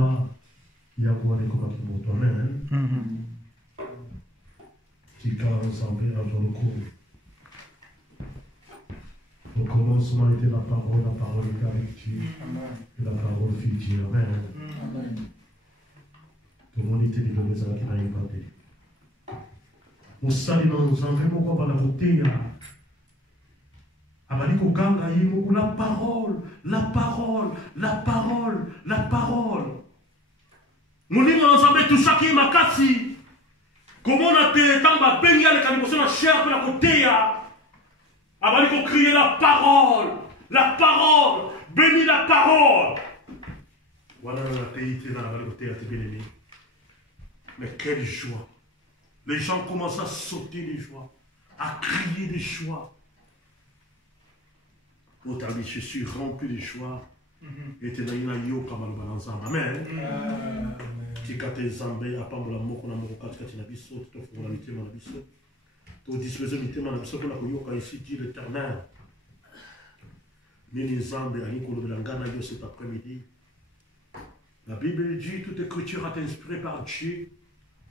Liloba, Yahweh comme toi-même. Qui car ensemble à le cours. Au commencement était la parole était avec Dieu. Et la parole fit Dieu. Amen. Tout le monde était développé ça qui n'a pas été. On s'allie dans nos envies, on va la côté. La parole, la parole, la parole, la parole. Nous lisons ensemble tout ça qui est makasi. Comment on a été tant de béni avec la émotion de la chair pour la côté. Avant de crier la parole, bénis la parole. Voilà la pays dans la côté à tes bien-aimés. Mais quelle joie. Les gens commencent à sauter de joie, à crier de joie. Autant je suis rempli de joie. Et tu n'as yo comme le balançant. Amen. Tu as tes zambés à Pambola Moko, na Moko, tu as biso, tu as fait la mité, mon abisso. Tu as disposé la mité, mon abisso, pour la Koyoka, ici, dit l'Éternel. Mais les zambés, à Nikolo Belangana, yo cet après-midi. La Bible dit toute écriture est inspirée par Dieu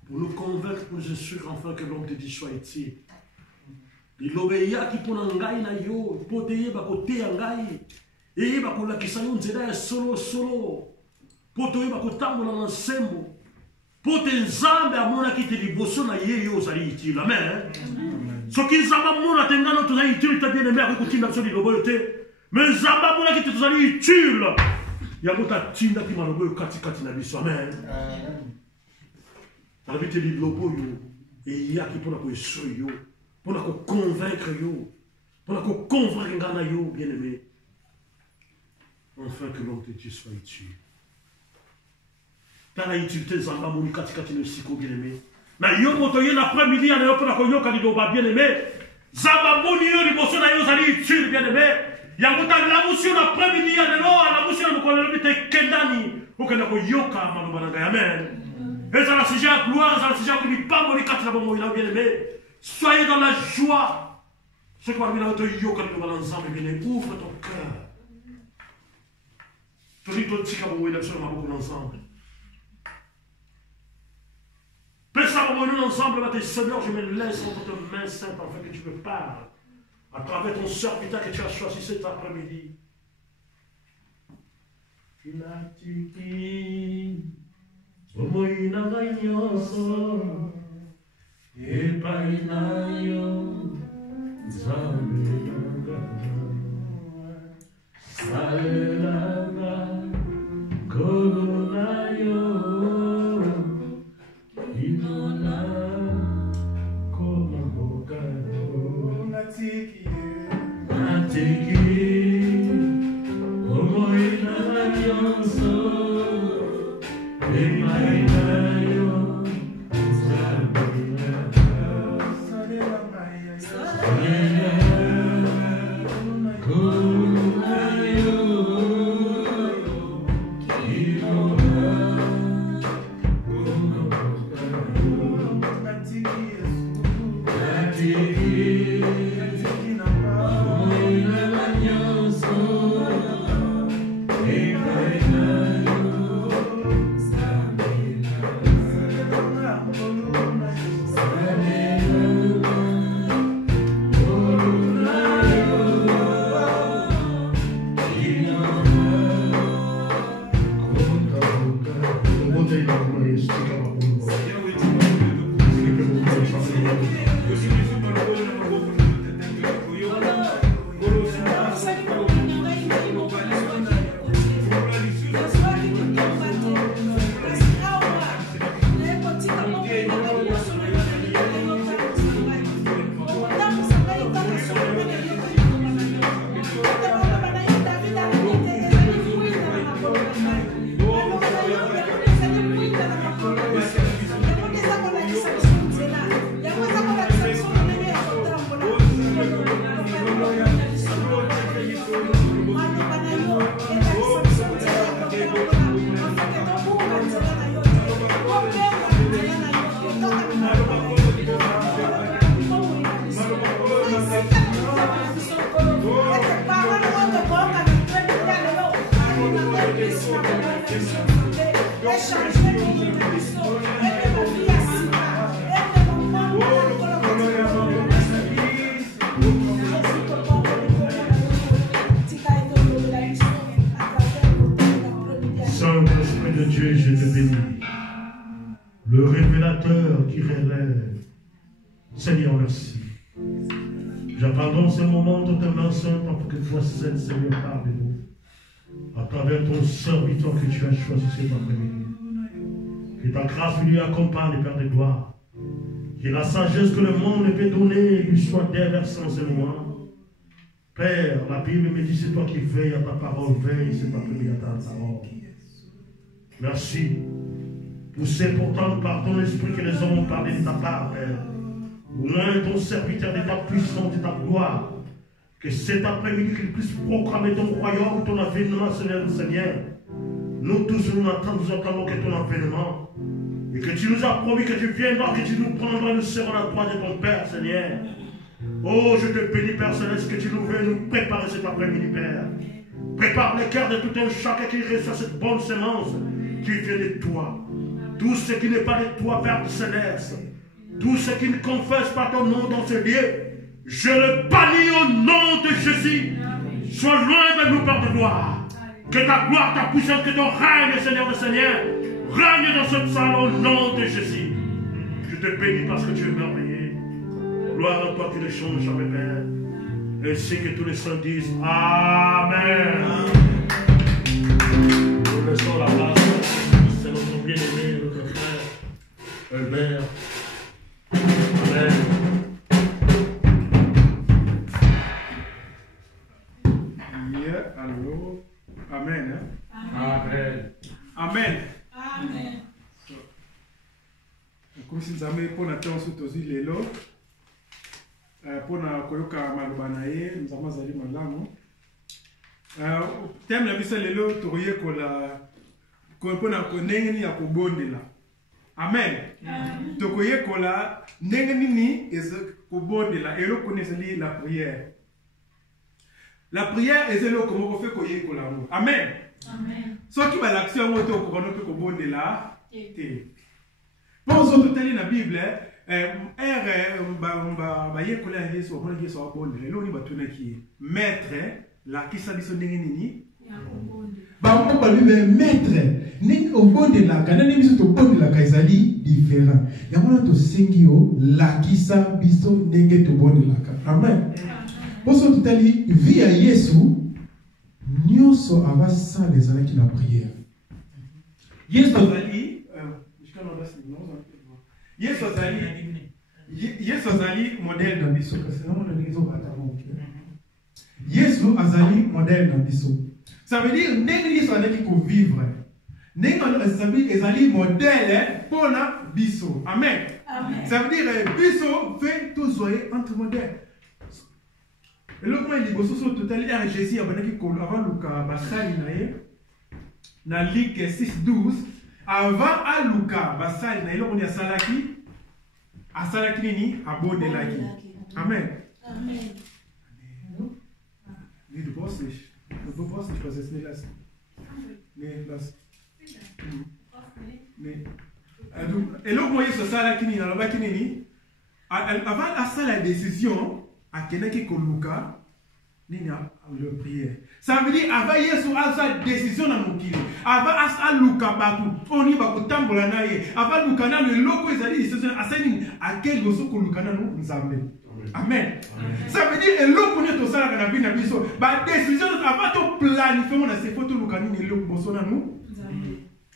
pour nous convaincre, pour nous assurer enfin que l'homme de Dieu soit ici. Il obéia qui pour n'engager na yo, pour te yeba côté engager. Et bah pour la question nzela solo pour te yeba kotambola na nsembo pour te nzambe amona ki te liboso na ye yo ozali utile. Amen. Soki nzambe amona te ngano tozali utile ta bien aimé akotinda biso lilobo yo te, mais nzambe amona ki te tozali utile yango tatinda ki malobo yo katikati na biso. Amen. Alobi te lilobo yo eyaki mpona koesoi yo, mpona koconvaincre yo, mpona koconvaincre nga na yo bien aimé. Enfin que l'homme de Dieu soit utile. Dans la utilité, Zamba Mouni Katikati le Siko bien aimé. Na yo motoye l'après-midi, il y a un peu de koyoka liloba bien aimé. Zamba Mouni yo liboso na yo zali utile bien aimé. Yanguta la motion l'après-midi, il y a la motion de koyoka kendani. Okenda koyoka malobananga. Amen. Et ça la sujet à gloire, ça la sujet à kuli pas Mouni Katikati la bien aimé. Soyez dans la joie. Ce qu'on a mis dans votre yoka liloba l'ensemble bien aimé. Ouvre ton cœur. Ensemble. Ensemble, Seigneur, je me laisse entre tes mains saintes afin que tu me parles à travers ton serviteur que tu as choisi cet après-midi. de Dieu, je te bénis. Le révélateur qui révèle. Seigneur, merci. J'abandonne ce moment totalement seul pour que toi seul, Seigneur, parle de nous. À travers ton serviteur que tu as choisi cet après-midi. Que ta grâce lui accompagne, Père de gloire. Que la sagesse que le monde ne peut donner lui soit déversée en ce moment. Père, la Bible me dit, c'est toi qui veilles à ta parole, veille cet après-midi à ta parole. Merci. Poussé pourtant par ton esprit que les hommes ont parlé de ta part, Père. Au moins ton serviteur de ta puissance, de ta gloire. Que cet après-midi, qu'il puisse proclamer ton royaume, ton avènement, Seigneur. Nous tous, nous attendons que ton avènement. Et que tu nous as promis que tu viendras, que tu nous prendras, nous serons à la droite de ton Père, Seigneur. Oh, je te bénis, Père Céleste, que tu nous veux nous préparer cet après-midi, Père. Prépare les cœurs de tout un chacun qui reçoit cette bonne semence qui vient de toi. Tout ce qui n'est pas de toi, Père Céleste, tout ce qui ne confesse pas ton nom dans ce lieu, je le bannis au nom de Jésus. Sois loin de nous, Père de gloire. Que ta gloire, ta puissance, que ton règne, Seigneur de Seigneur, règne dans ce salon au nom de Jésus. Je te bénis parce que tu es merveilleux. Gloire à toi qui ne change jamais, Père. Ainsi que tous les saints disent Amen. Nous laissons la place. C'est notre bien-aimé, notre frère, Albert. Amen. Yeah, alors, Amen. Hein? Amen. Amen. Amen. Comme si nous avons pour attention tous les lots, pour na koyoka malobana ye, nous avons zali malamu. Thème la bisa les lots, tourier kola, pour na konengeni ya kobondela. Amen. Tokoye kola, nengeni ni est kobondela, et l'eau connaissez la prière. La prière est là comme on fait koye kola. Amen. Amen. Ce qui va l'action au courant que kobondela. Pour autres tels la Bible, maître, la qui s'habille nini. Bah, on va lui maître, ni au bon de la canne, ni au bon de la kaisali différent. Il y a un autre singio, la qui s'habille nenge au bon de la canne. Amen. Pour autres tels, via Yesu, nyoso ava sans les années qui la prière. Yesu azali, Yesu azali modèle na biso kasi na mona ngizo bata moke. Yesu azali modèle na biso. Ça veut dire ndenge Yesu alaki ko vivre. Ndenge ezali modèle pour na biso. Amen. Amen. Ça veut dire biso fait tout soyez entre modèle. Et le point liboso so total RGC abanaki ko avant Luka basali na ye na Luc 6:12 avant à Luka basali na ye on ya salaki asalaki nini abondelaki. Amen. Amen. Nee, du brauchst nicht was jetzt nicht lassen. Nee, lass. Nee. Et là, moi, ce ça là qui n'est pas qui avant à ça la décision à quelqu'un qui koluka ni le prière. Ça veut dire avant Yesu à sa décision dans mon kili. Avant à luka partout. On y va kutambola na ye. Avant luka na le loko ils allaient décision à seni à quel goso koluka na nous nzambe. Amen. Ça veut dire l'eau qu'on est au salaire dans la vie de biso. Bah décision avant de planifier mon ces photos locales ni l'eau bosso na nous.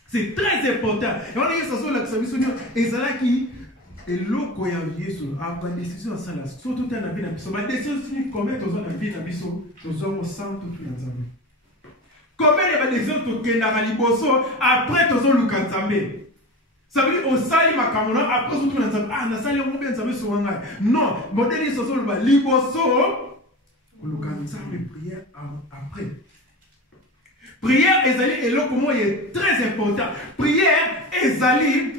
C'est très important. Et on a ça sur la service et ça là qui et l'eau qu'on a Yesu a une décision ça là. Surtout dans la vie de biso. Ma décision c'est combien de gens dans la vie de biso, nous avons sans tout dans Nzambe. Combien de décisions to kenda liboso après to zo luka Nzambe. Ça veut dire au sali makamona après surtout dans Nzambe. Ah na sali on bien Nzambe so ngai. Non, modèle so so le liboso luka Nzambe prière après. Prière ezali eloko mo est très important. Prière ezali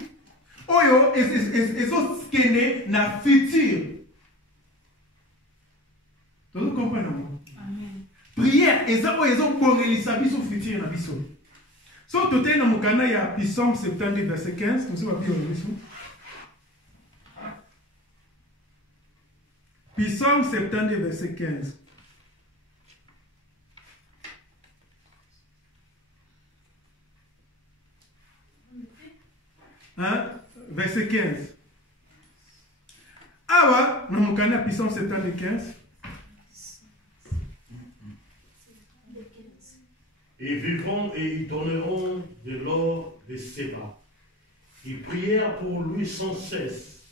oyo ezo skene na futur. Vous comprenez? Amen. Prière ezo bongelisa biso futur na biso. So toté na mukana ya Psaume 70 verset 15, nous sommes bien biso. Psaume 70 verset 15. hein, verset 15. Awa, nous avons Psaume 75. Ils vivront et ils donneront de l'or de Séba. Ils prièrent pour lui sans cesse.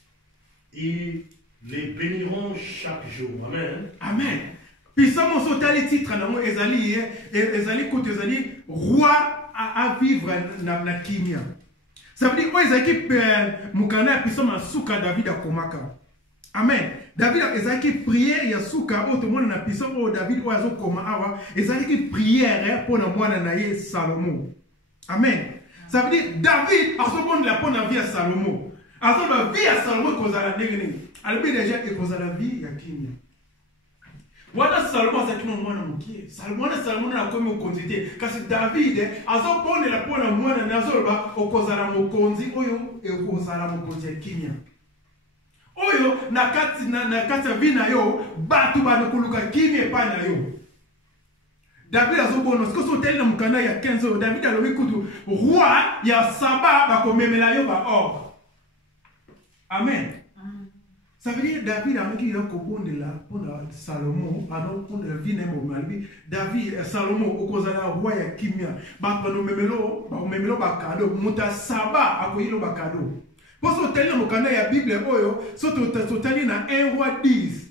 Ils les béniront chaque jour. Amen. Amen. Psaume sotali titre nango ezali kote ezali roi à vivre na kimia. Ça veut dire ezaki mukana Psaume suka David akomaka. Amen. David ezaki prière ya suka o to mona na Psaume o David o azokoma awa ezaki prière pour na mwana na ye Salomo. Amen. Ça veut dire David azobonde la pona vie ya Salomo. Azobonde la vie ya Salomo kozala ndenge. Albi déjà ekozala vie ya kimia. Wana Salomo azaki mwana mukie. Salomo na komi okonzite kasi David azobonde la pona mwana na azoloba okozala mokonzi oyo ekozala mokonzi ya kimia. Oyo na kati ya vie na yo batu banokoluka kimia epai na yo. David azobona siko soteli na mukanda ya 15 oyo David alobi kutu roi ya Saba bakomemela yo ba or. Amen. Ça veut dire David a mis un copon de la pour Salomo, pardon, pour la vie de David, Salomo, au cause de la roi ya Kimia, Bapano memelo bakado, Muta Saba, akoyilo bakado. Pour ce tenir mon canal ya Bible, oyo, sotali na 1 roi 10.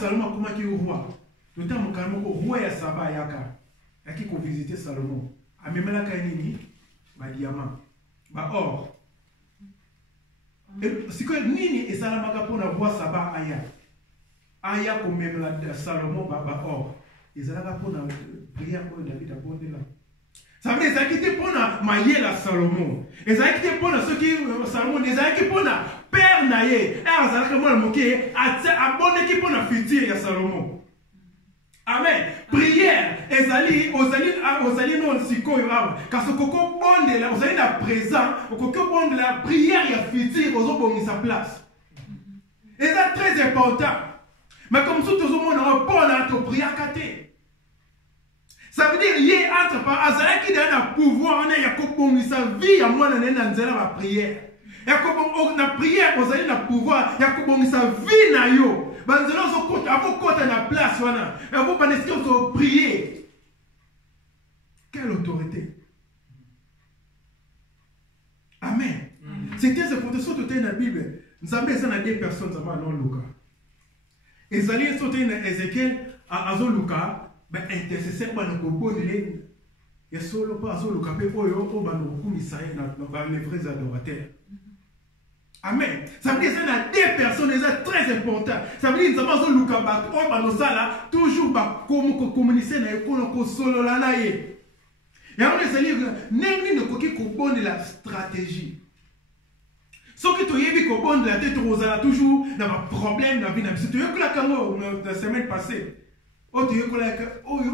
Salomo comment qui est roi. Le temps mon canal roi ya Saba yaka. Yaki ko visiter Salomo. A memela kainini, ba diamant, ba or. Si que nini esalamaka pona roi Saba aya ko même la Salomon ba or ezalaka pona prière pour David abondela. Ça veut dire ezalaki pona maye la Salomon ezalaki pona ceux qui Salomon ezalaki pona père na ye azalaka mona moke abondeki pona futur ya Salomon. Amen. Prière ozali non sikoyo awa kasi koko bondela ozali na présent koko bondela prière ya futur ozobongisa place. Et c'est très important. Mais comme tout le monde a un bon prière kate. Ça veut dire yé entre pas azalaki na pouvoir on ya kobongisa vie ya mwana na nzela ba prière. Ya ko na prière ozali na pouvoir ya kobongisa vie na yo. Banzelo zo kota avo kota na place wana. Avo baneski zo prier. Quelle autorité. Amen. C'était ce protection de dans la Bible. Nous avons besoin de deux personnes dans Luca. Ezali sauté dans Ézéchiel à Luca, ben intercesseur ba no kobonele. Ya solo pas Luca pe oyo o ba no kumisaye na les vrais adorateurs. Amen. Ça veut dire que c'est deux personnes, c'est très important. Ça veut dire que nous avons toujours communiquer avec solo la et on est dire que la stratégie. Ce que tu as dit, la tête toujours dans un problème dans la vie. Si tu as dit la semaine passée, tu as dit que la stratégie.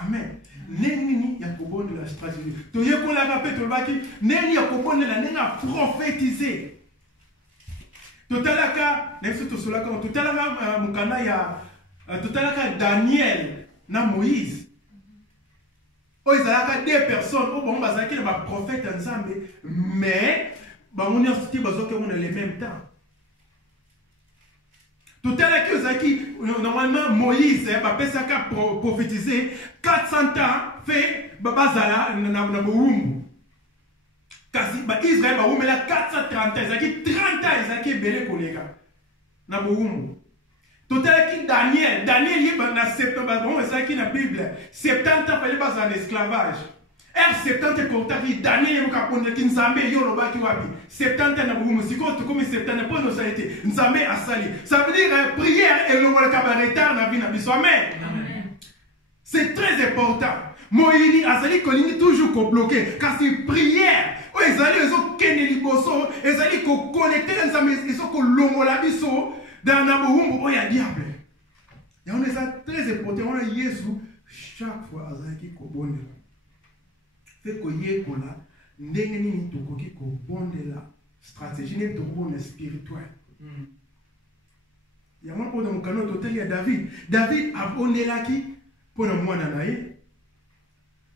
Amen. Neni ya kobonde la stratégie. To yeko la rapé to baki neni ya kobonde la nena prophétiser. Totalaka nefu to solaka totalaka mukana ya totalaka Daniel na Moïse. O izalaka deux personnes o bon bazaki na ba prophète ensemble mais ba moni institut bazoke on les mêmes temps. Tout à l'heure, normalement, Moïse va prophétiser 400 ans, fait Babazala, Naboum. Kasi Israël va ouvrir 430 ans, il 30 ans, il belé collègue. Naboum. Tout à l'heure, Daniel, il y a 70 ans, c'est la Bible. 70 ans, il fallait pas en esclavage. R70 est contact, Daniel est capable de Nzambe yoloba ki wapi. 70 na bumu siko to comme 70 pour nos été. Nzambe asali. Ça veut dire prière et le wala kabareta na vie na biso. Amen. C'est très important. Moïni asali kolini toujours ko bloquer car c'est prière. O ezali ezo kene liboso, ezali ko connecter Nzambe ezo ko longola biso dans na bumu o ya diable. Ya on est très important. On a Yesu chaque fois azali ko bonde. Fait que yekola ndenge nini tokoki ko bondela stratégie ne tokona spirituel. Ya mwana po dans canon totel ya David a bondelaki pona mwana na ye.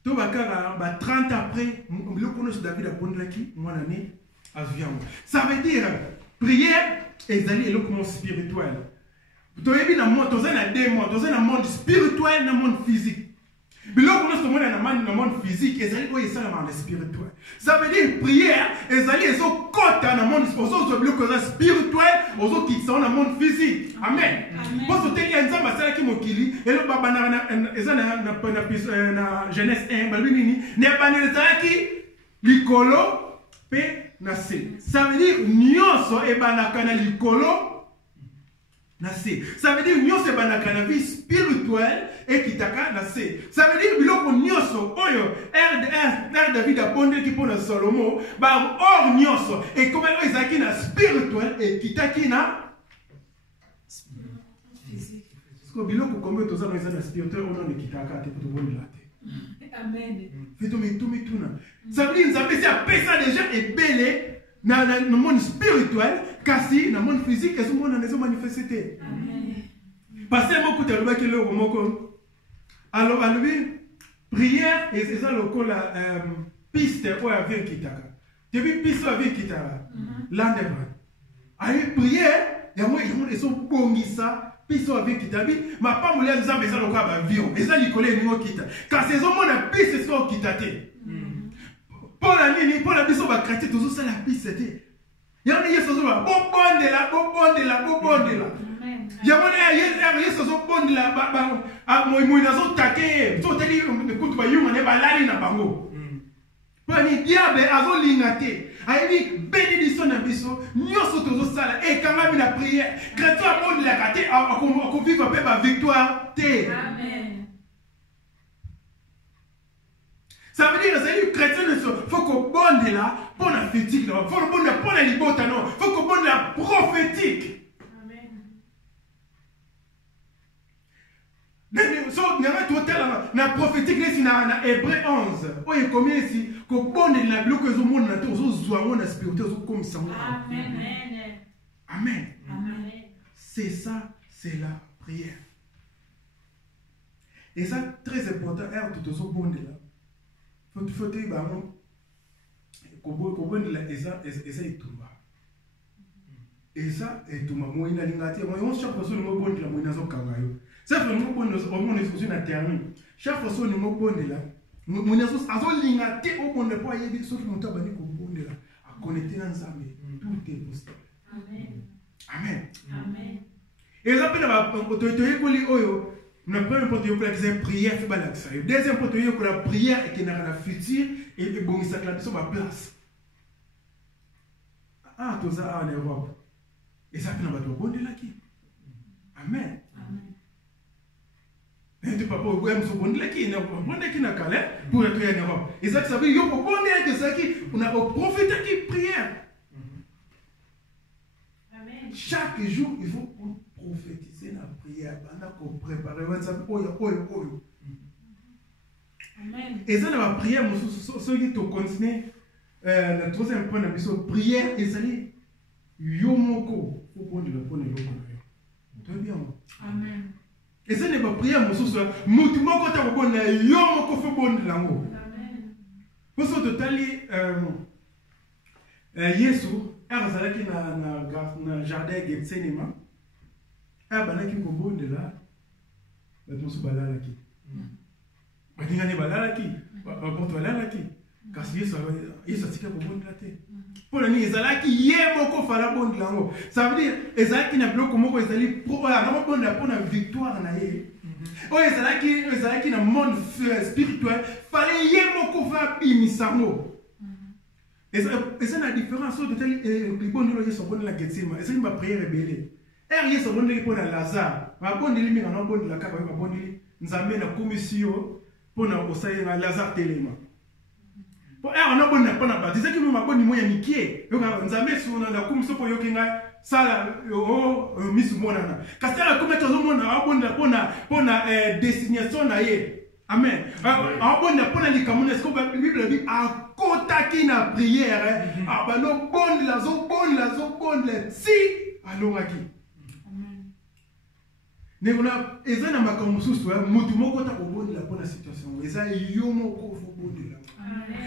To ba kaka 30 après biloko nyonso David abondelaki mwana ne azwi yango. Ça veut dire prière ezali eloko mo spirituel. Toyebi na monde toza na deux mondes, toza na monde spirituel na monde physique. Biloko nyonso tomona na monde physique ezali oyo esalama na spirituel. Ça veut dire prière ezali ezokota na monde spirituel, biloko eza spirituel ozokitisa na monde physique. Amen. Parce que nzambe asalaki mokili elo babana eza na Genèse 1 balobi nini ne baneli ezalaki likolo pe na se. Ça veut dire nyonso ebanaka na likolo. Ça veut dire nyonso ebanaka na vie spirituelle et kitaka na se. Ça veut dire biloko nyonso oyo David abondeli mpona Salomo ba or nyonso et comme ezaki na spirituel et kitaki na physique. Parce que biloko kombe toza na ezana spirituel ono ne kitaka te pour tobondela te. Amen. Fito mituna. Ça veut dire nzambe si apesa déjà ebele na monde spirituel kasi na monde physique ezomona na manifester. Amen. Parce que beaucoup de lobaki le moko alors alobi prière et c'est ça lokola piste o avec kitaka. Depuis piste avec kitaka. L'endevant. Ayi prière ya moi ils sont bongisa piste avec kitabi ma pas molia nzambe ça lokola ba avion et ça likole ningo kita. Kasi ezomona piste so kitate. Pour la nini, pour la biso ba chrétien toujours ça la piste c'était. Yana yeso zo ba bondela. Yamona yeso zo bondela ba moi nazo take. So teli kutu ba yuma ne ba lali na bango. Pani diable azo lingate. Ayi bénédiction na biso, nyoso tozo sala e kanga mi na prière. Chrétien bondela kate a vivre pe ba victoire te. Amen. Ça veut dire que les chrétiens ne sont. Il faut qu'on bonde là pour la prophétique. Il faut qu'on bonde là pour la libota. Il faut qu'on bonde la prophétique. Amen. La prophétique, c'est dans Hébreu 11. Oh, il y a combien ici? Qu'on bonde la bloque au monde, on a spirituel, comme ça. Amen. Amen. Amen. C'est ça, c'est la prière. Et ça, très important, tout ce bonde là. Faut dire eza etumba eza etumba moi na lingati moi on chaque fois nous bonde la moi nazo kanga yo ça fait nous bonde on est sur na terrain chaque fois nous bonde la moi nazo azo lingati au bonde pour yebi so ki monta bani ko bonde la a connecter na nzambe tout est possible. Amen. Amen. Amen. Et ça peut na autorité ekoli oyo. Le premier point de la prière, c'est la le deuxième point de la prière est qu'il y a la future et bon, ça clame sur ma place. Ah, tout ça en Europe. Et ça fait un bateau bon de là qui. Amen. Amen. Et tu papa, vous aimez ce bon de là qui, bon de qui n'a qu'à l'air pour être en Europe. Et ça, ça veut dire que bon de là ça qui, on a un prophète qui prière. Amen. Chaque jour, il faut prophétiser la prière pendant qu'on prépare. Amen. Et ça, la prière, ceux qui te continuent, le troisième point de la prière, et ça dit, yomoko, faut prendre le point de l'eau. Très bien. Amen. Et ça n'est pas prière, mon souci, moutimoko, tu as bon, yomoko, faut prendre l'ango. Amen. Pour ce total, Yesu, Arzalaki na jardin Gethsemane, Abanaki Kobonde là, Batonsu Balalaki. Badingani Balalaki, Bapoto Balalaki, parce que Yesu a tika Kobonde là. Pour le nid, Ezalaki Yemoko Falabonde lango. Ça veut dire, Ezalaki n'a bloqué Moko, Ezali pour la victoire na ye. Oh, Ezalaki na monde spirituel, fallait Yemoko fa bimisango. Et ça, la différence entre les bonnes lois sont bonnes la Gethsemane. Et c'est une prière rebelle. Et ils sont bonnes pour Lazare. Ma bonne limite, on a bonne la cave, ma bonne limite. Nous avons la commission pour nous osser Lazare téléma. Pour on a bonne pour la base. C'est que ma bonne moyen Mickey. Nous avons sur la commission pour yokinga sala Miss Monana. Parce que la commission pour la destination na ye. Amen. En bonne pour la likamone, est-ce que la Bible dit à côté na prière, ah bah non bonne la si allons à qui. nekona eza na makambo mosusu mutu moko takobondela mpona situation eza yo moko fobondela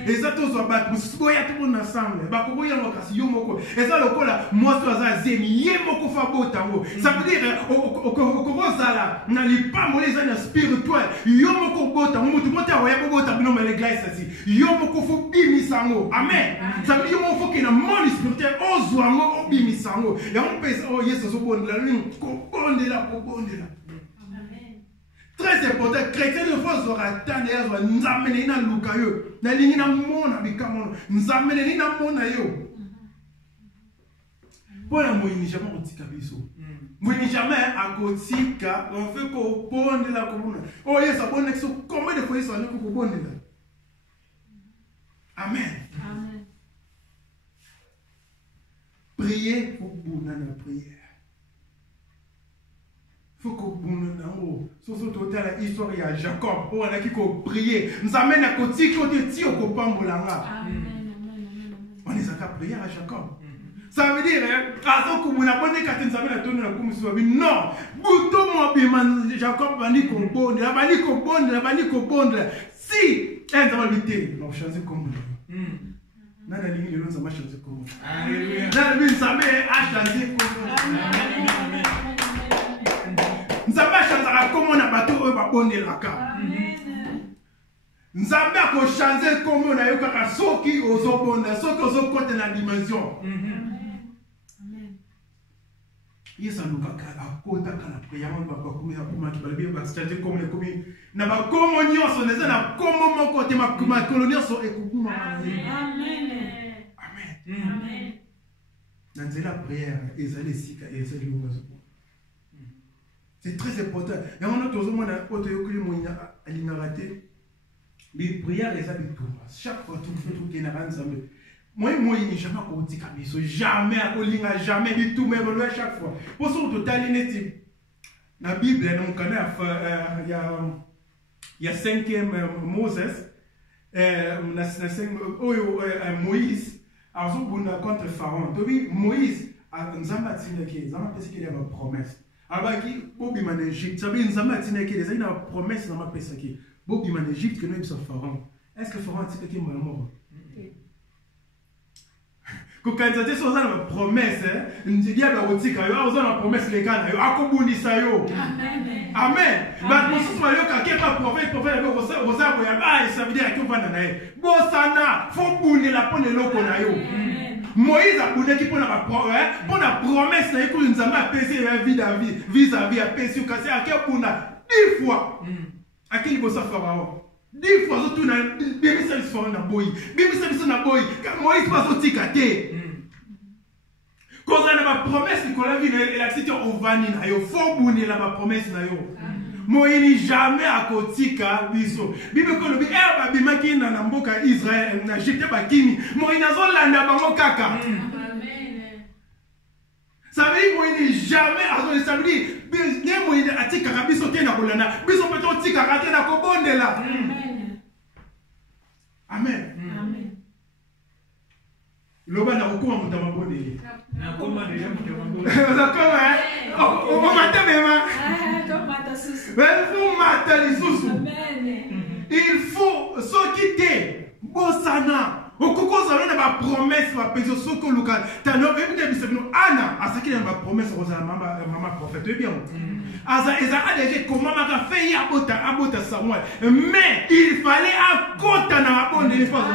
eza tozwa bato mosusu boya tobona ensemble bakoboyango kasi yo moko eza lokola mwasi aza zemi ye moko fabota yango ça veut dire okozala na lipamboli eza na spirituel yo moko obota yango mutu moko akoya kobota bino maleglise asi yo moko fobimisa yango amen ça veut dire yo moko fokena monde spirituel ozwa yango obimisa yango yango mpe yesu azobondela nini kobondela très important chrétien ne faut zora tane ya zwa nzamene na luka yo na lingi na mona bikamono nzamene ni na mona yo pona moyini jamais otika biso moyini jamais akotika on fait ko bondela ko mona oh yes abonne so combien de fois ça ne ko bondela amen Amen. prier pour bonna na prière faut que bon nango soso totala histoire ya Jacob on a qui ko prier nous amène à côté côté ti ko pambolanga on est à prière à Jacob ça veut dire azo ko mona bonne ka tin samena tonu na kumisi wabi non buto mo bi man Jacob bani ko bonde si invalidité non changer comme nana lingi lelo nzama changer comme alléluia nana bi nzambe a changer comme nzambe achanzaka kombo na bato oyo babondelaka nzambe akochange kombo na yo kaka soki ozobonda soki ozokota na dimension yesu alukaka akotaka na priere bakomi akomaki balobi bachange kombo ekomi na bakombo nyonso eza na kombo moko te makolo nyonso ekokuma amen na nzela ya priere ezali esika ezali longazo. C'est très important. Et on a toujours mon autoyokuli mon alina raté. Les prières les habitudes. Chaque fois tout truc qui est dans ensemble. Moi il n'y jamais qu'on dit kabiso jamais à kolinga jamais du tout même chaque fois. Pour ça total inédit. La Bible donc il y a 5e Moses Moïse a son contre Pharaon. Donc Moïse a nzamba tineke, nzamba pesi qu'il y a une promesse. Alors qui bobi en Égypte, ça veut dire nzamba tineke, les a une promesse nzamba pesi qui bobi en Égypte que nous sommes Pharaon. Est-ce que Pharaon a dit que mort? Quand tu as une promesse, il y a une promesse légale, il y a une promesse. Amen. Amen. Mais si tu as un prophète, ça veut dire que tu vas aller. Bosana, faut bouler la bonne loko na yo. Moïse a boulé qui pour la promesse, na écoute nous avons apaiser vis-à-vis à péché au cassé à quel point 10 fois. À quel niveau ça Pharaon? 10 fois surtout na bébé ça se na boy. Bébé ça na boy. Moïse pas sorti katé. Quand on a ma promesse qu'on a vu la cité au vani na yo, faut boulé la promesse na yo. Moïse jamais à kotika biso. Bible ko lobi ba bimaki na mboka Israël na jeté bakini. Moïse nazo landa bango kaka. Amen. Ça veut dire Moïse jamais ça veut dire ne Moïse atika biso te na kolana. Biso peut tika kate na kobondela. Amen. Amen. Amen. Loba na kokoma mutama bondeli. Na koma deja mutama bondeli. Zakoma on mata mema. Il faut se quitter. Bosana. Okoko na ba promesse ba peso soko local. Tano ebite bisebino ana asaki na ba promesse rosa mama prophète bien. Asa eza déjà comment maka fait abota Samuel. Mais il fallait akota na bonne défense.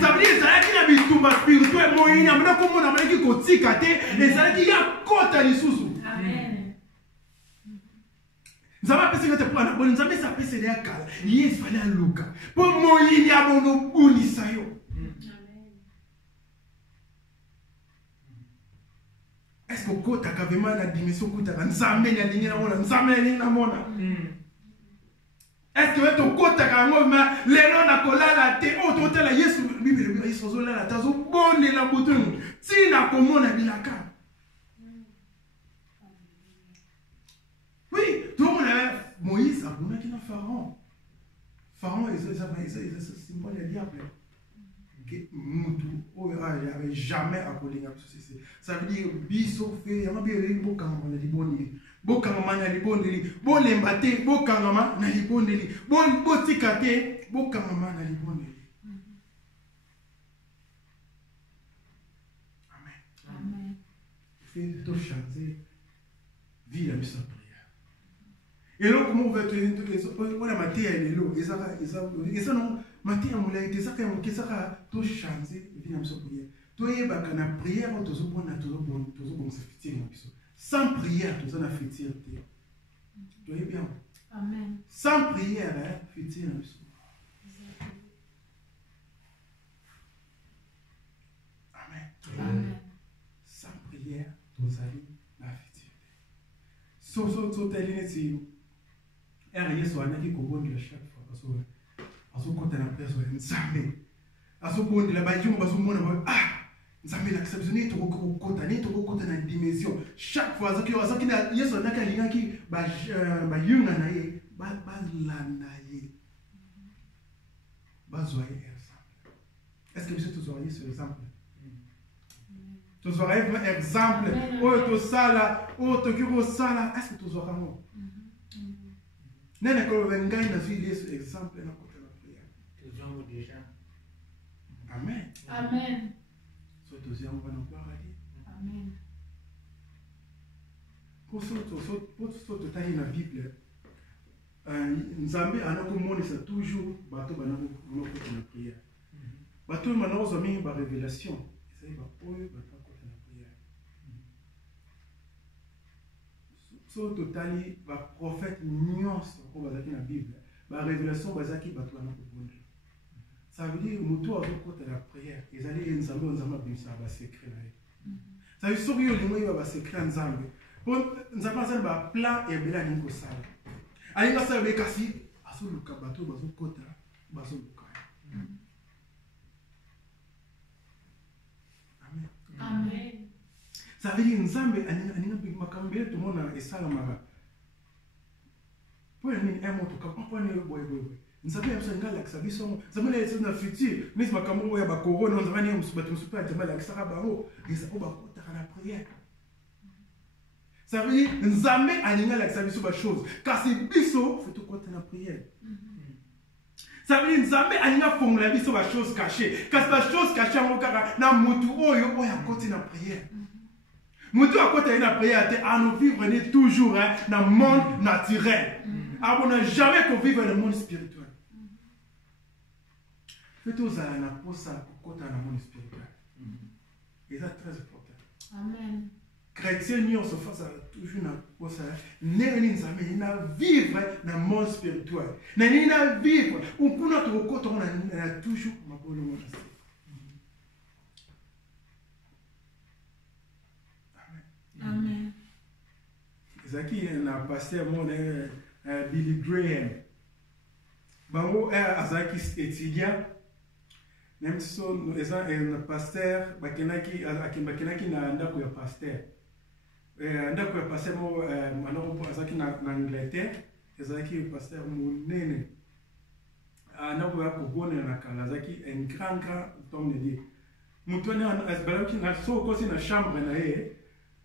Ça veut dire ça qui na bitumba spirituel moyenne amna komo na malaki kotika te et ça qui akota lisusu. Nzamba pesi que pour na nzamba ça pesi de akala il fallait aluka pour moyini abono bulisa yo. Est-ce que kota kavema na dimension kota nzambe na lingi na mona nzambe na lingi na mona est-ce que to kota ka ngoma lelo na kolala te o to tela Yesu Bible Yesu zo lala tazo bonne la botun tina komona bilaka. Oui, tout le monde avait Moïse a donné qui Pharaon. Pharaon est ce symbole du diable. Moutou, il n'y avait jamais appelé. Ça veut dire biso fait, il y a bien quand on a dit bon, bokangama na libondeli, bolemba te, bokangama na libondeli, botika te, bokangama na libondeli. Amen. Amen. Fais tout changer vie à sa prière. Et là, comment on va te on a maté à l'élo, et ça non, maté à moulin, et ça tout changer vie à sa prière. Toi, il y a une prière, tu as bon sans prière, tu as une fétière. Tu es bien. Amen. Sans prière, fétière. Amen. Amen. Sans prière, tu as la fétière. So teli Yesu anaki kobondela chaque fois parce que azokota na prière so nzambe azobondela bajumu bazomona ba nzambe la kisa bizoni to kokota na dimension chaque fois azaki na Yesu anaki alingaki bayunga na ye balanda ye bazwa ye exemple. Est-ce que vous avez ce exemple? Tu auras un exemple. Oh, tu sala, oh, tu kiro sala. Est-ce que tu auras un Nene ko wengai na fili Yesu exemple na côté la prière. Toujours déjà. Amen. Amen. So deuxième va nous paradis. Amen. Pour ce total na Bible. Nzambe anako monisa toujours bato banako côté la prière. Bato manako zomi ba révélation. Ça y va oyo bato côté la prière. So totali ba prophète nyonso ko bazaki na Bible ba révélation bazaki bato na kobonda. Ça veut dire muto azokota la prière ezali nzambe bimisa ba secret na ye. Ça veut dire yo limo ba secret nzambe. Pour nzambe azali ba plan et bela ningo sala. Alinga sala be kasi asoluka bato bazokota bazoluka. Amen. Amen. Ça veut dire nzambe aninga makambe tout monde na esala mara. Pour une moto kapapa ne boy. Nzambe yamsa ngala kisabiso nzambe na yesa na futur mais makambo ya ba corona nzambe ne musubatu musupa nzambe la kisaka baro eza obakota na prière. Ça veut dire nzambe aninga la kisabiso ba chose kasi biso faut tout côté na prière. Ça veut dire nzambe aninga fongula biso ba chose cachée kasi ba chose cachée ngokaka na mutu oyo oya côté na prière. Mutu à côté na prière te à nous vivre ni toujours dans le monde naturel. On n'a jamais qu'on vive dans le monde spirituel. Faites aux alana pour ça côté dans le monde spirituel. Et c'est très important. Amen. Chrétien nous se face à toujours na pour ça ne ni nzambe na vivre dans le monde spirituel. Na ni na vivre on kuna to côté on a toujours mabolo monastique. Amen. Zaki na pasteur mon Billy Graham. Bango azaki étudiant. Même si son un pasteur bakenaki na ndako ya pasteur. Ndako ya pasteur mo manoko azaki na Angleterre. Ezaki pasteur monene. Ndako ya kogona na kala zaki un grand homme de Dieu. Mutone azbalaki na so kosi na chambre na ye.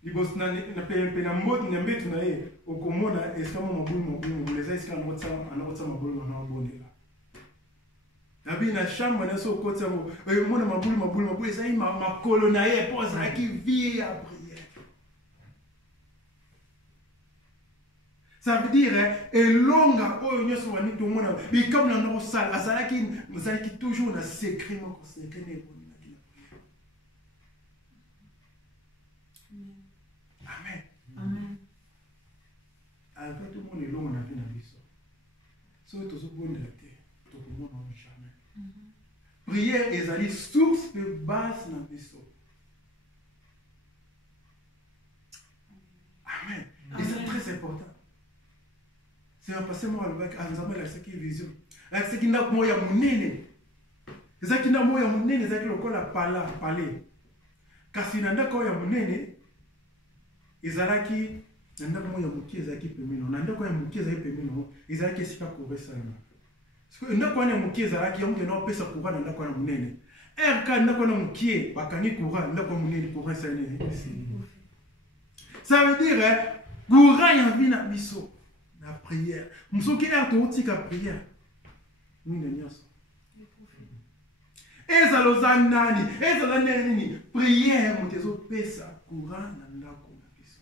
Libos na pena mboti na mbetu na ye okomona esamo mabulu leza iska anotsa mabulu na obondela abi na chambre na so kotsa mo mona mabulu ezai makolo na ye poza ki vie à prière. Ça veut dire elonga oyo nyoso wani to mona bi comme na no sala azalaki toujours na secret mo ko secret ne bon. Amen. Amen. Avec tout le monde est long, on a vu dans l'histoire. So, tout ce qu'on a dit, tout le monde n'a jamais. Prière est la source de base dans l'histoire. Amen. Et c'est très important. C'est un passé moi avec Anzama la seki vision. La seki na moya munene. Ezaki na moya munene ezaki lokola parler. Kasi na ndako ya munene ezalaki ndako moya mukie ezalaki pemino na ndako ya mukie ezalaki pemino ezalaki esika kobesa na parce que ndako ya mukie ezalaki yango na opesa courant na ndako ya munene ka ndako ya mukie bakani courant ndako ya munene courant ça ne ça veut dire courant ya vie na biso na prière musoki na totika prière nini nyonso ezaloza nani ezala nini prière moto ezopesa courant na ndako na biso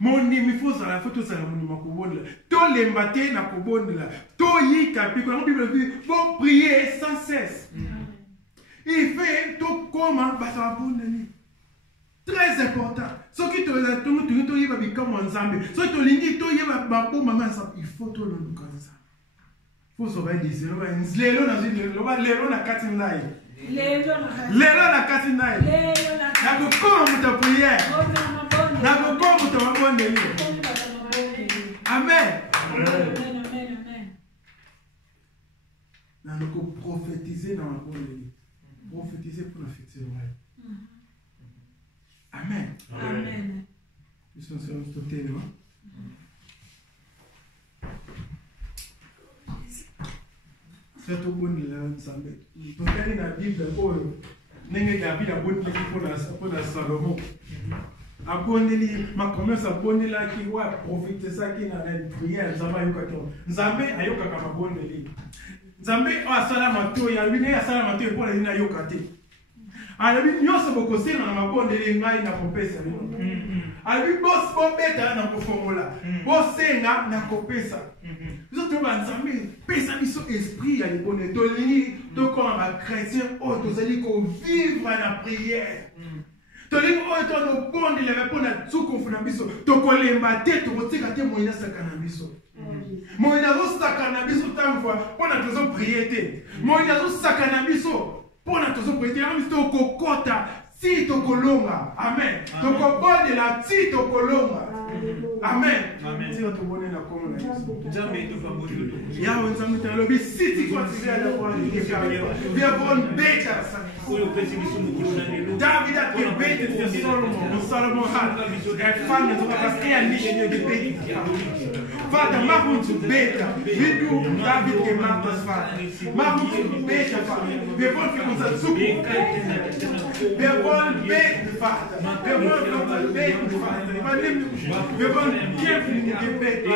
mondimi fozala fo tozala monima kobondela tolemba te na kobondela toyika mpe kona bible vi bo prier sans cesse il fait tokoma bato babondeli très important soki tolingi toyeba bikamwa nzambe soki tolingi toyeba babomama nzambe il faut tolonduka nzambe fozoba dizelo lelo na kati na ye lelo na kati na ye nakokoma moto ya priere nakokoma moto ya mabondeli amen nakoprofetize na mabondeli prophétiser pour la future. Amen. Amen. Nous sommes sur notre thème. C'est tout bon de l'ensemble. Pour gagner la Bible, n'est-ce pas la Bible pour la Salomon. Abondeli, ma commence à bonner là qui va profiter ça qui n'a rien prière. Nzambe ayoka kama bondeli. Nzambe asala mato ya bine asala mato pour la ina yokate. Alabi nyonso bokosenga na mabondeli ngai na kopesa bino. Alabi boss bobeta na kofongola. Bosenga na kopesa. Biso to banzambe pesa biso esprit ya libone to li to comme ba chrétien o to zali ko vivre na prière. Tolingi oyo tono bondela mpona tsukufu na biso tokolemba te tokotika te moyina saka na biso. Moyina azosaka na biso ntango mpona tozopriye te. Moyina azosaka na biso mpona tozopriye te. Yango biso tokokota si tokolonga. Amen. Tokobondela si tokolonga. Amen. Si otobonela komo na Yesu. Yawe nzambe talobi siti kwa tizela kwa we are born better. David had been better than Solomon. Solomon had a family to have a mission to be Father, Mahmoud to better. We do David and Marcus Father. Mahmoud to better Father. We are born from the soup. We are born better Father. We are born better Father. We are born carefully to get better.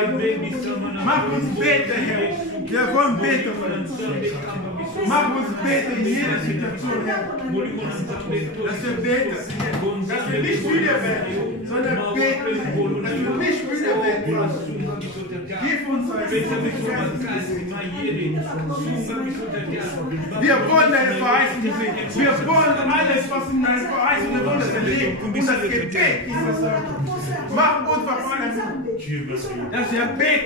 Mahmoud better here. We are born better Father. Mahmoud better here. That's the better. That's the nicht wieder so der Beter. Das ist nicht wieder weg. Gib uns ein wir wollen deine Verheißung sehen. Wir wollen alles, was in deiner Verheißung ist, wir wollen das erleben. Und das Gebet ist das. Mach uns was von das ist der Beter.